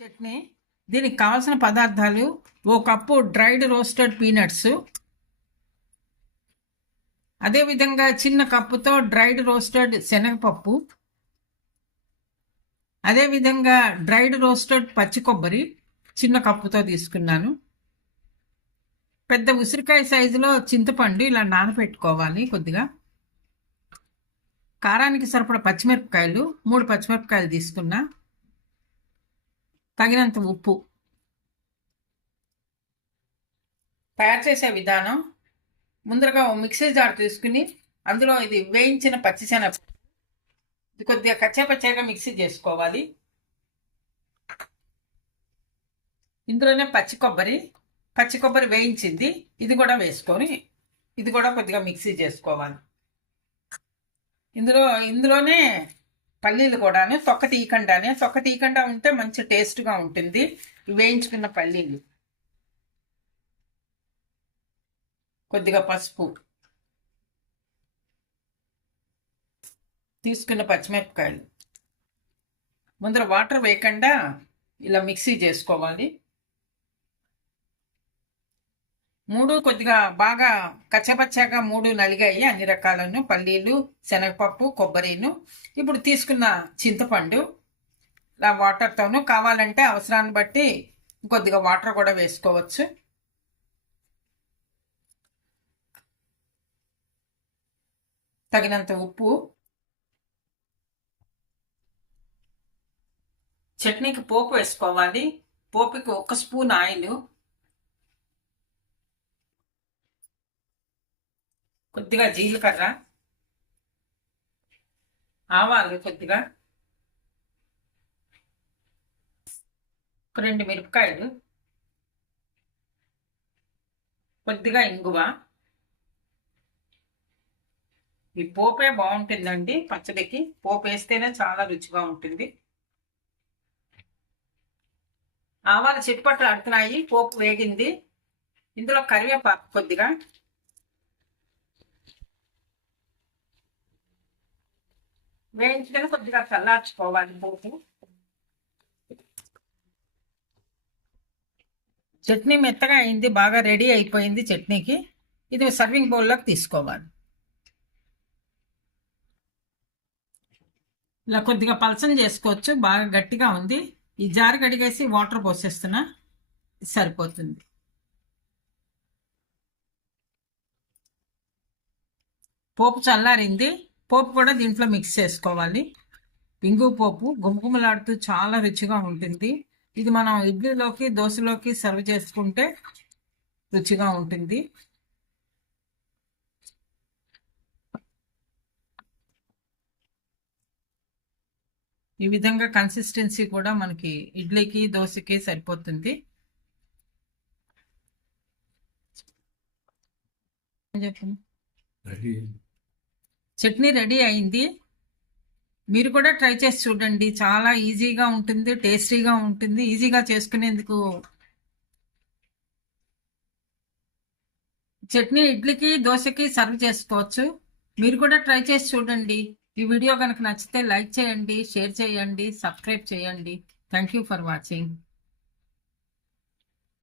చట్నీ దీనికి కావాల్సిన పదార్థాలు ఓ కప్పు డ్రైడ్ రోస్టెడ్ పీనట్స్ అదేవిధంగా చిన్న కప్పుతో డ్రైడ్ రోస్టెడ్ శనగపప్పు. అదేవిధంగా డ్రైడ్ రోస్టెడ్ పచ్చి కొబ్బరి చిన్న కప్పుతో తీసుకున్నాను. పెద్ద ఉసిరికాయ సైజులో చింతపండు ఇలా నానబెట్టుకోవాలి కొద్దిగా. కారానికి సరిపడ పచ్చిమిరపకాయలు మూడు పచ్చిమిరపకాయలు తీసుకున్నా. తగినంత ఉప్పు. తయారు చేసే విధానం ముందరగా ఓ మిక్సీ జార్ తీసుకుని అందులో ఇది వేయించిన పచ్చిశనగ ఇది కొద్దిగా కచ్చాపచ్చాగా మిక్సీ చేసుకోవాలి. ఇందులోనే పచ్చి కొబ్బరి పచ్చి కొబ్బరి వేయించింది. ఇది కూడా వేసుకొని ఇది కూడా కొద్దిగా మిక్సీ చేసుకోవాలి. ఇందులో ఇందులోనే పల్లీలు కూడాను తొక్క తీయకుండానే తొక్క తీయకుండా ఉంటే మంచి టేస్ట్గా ఉంటుంది. వేయించుకున్న పల్లీలు. కొద్దిగా పసుపు. తీసుకున్న పచ్చిమిరపకాయలు. ముందర వాటర్ వేయకుండా ఇలా మిక్సీ చేసుకోవాలి. మూడు కొద్దిగా బాగా కచ్చపచ్చాగా మూడు నలిగాయి. అన్ని రకాలను పల్లీలు శనగపప్పు కొబ్బరిను. ఇప్పుడు తీసుకున్న చింతపండు ఇలా వాటర్తోనూ కావాలంటే అవసరాన్ని బట్టి కొద్దిగా వాటర్ కూడా వేసుకోవచ్చు. తగినంత ఉప్పు. చట్నీకి పోపు వేసుకోవాలి. పోపుకి ఒక స్పూన్ ఆయిల్. కొద్దిగా జీలకర్ర. ఆవాలు కొద్దిగా. ఒక రెండు మిరపకాయలు. కొద్దిగా ఇంగువ. ఈ పోపే బాగుంటుందండి పచ్చడికి. పోపు వేస్తేనే చాలా రుచిగా ఉంటుంది. ఆవాలు చిట్పట్లు ఆడుతున్నాయి పోపు వేగింది. ఇందులో కరివేపాకు కొద్దిగా. వేయించుకొని కొద్దిగా చల్లార్చుకోవాలి పోపు చట్నీ మెత్తగా అయింది బాగా రెడీ అయిపోయింది చట్నీకి ఇది సర్వింగ్ బౌల్లోకి తీసుకోవాలి. ఇలా కొద్దిగా పలసం చేసుకోవచ్చు బాగా గట్టిగా ఉంది. ఈ జారు కడిగేసి వాటర్ పోసేస్తున్నా సరిపోతుంది. పోపు చల్లారింది. పోపు కూడా దీంట్లో మిక్స్ చేసుకోవాలి. ఇంగు పోపు గుమగుమలాడుతూ చాలా రుచిగా ఉంటుంది. ఇది మనం ఇడ్లీలోకి దోశలోకి సర్వ్ చేసుకుంటే రుచిగా ఉంటుంది. ఈ విధంగా కన్సిస్టెన్సీ కూడా మనకి ఇడ్లీకి దోశకి సరిపోతుంది. చెప్పండి? చట్నీ రెడీ అయింది. మీరు కూడా ట్రై చేసి చూడండి. చాలా ఈజీగా ఉంటుంది టేస్టీగా ఉంటుంది. ఈజీగా చేసుకునేందుకు చట్నీ ఇడ్లీకి దోశకి సర్వ్ చేసుకోవచ్చు. మీరు కూడా ట్రై చేసి చూడండి. ఈ వీడియో కనుక నచ్చితే లైక్ చేయండి షేర్ చేయండి సబ్స్క్రైబ్ చేయండి. Thank you for watching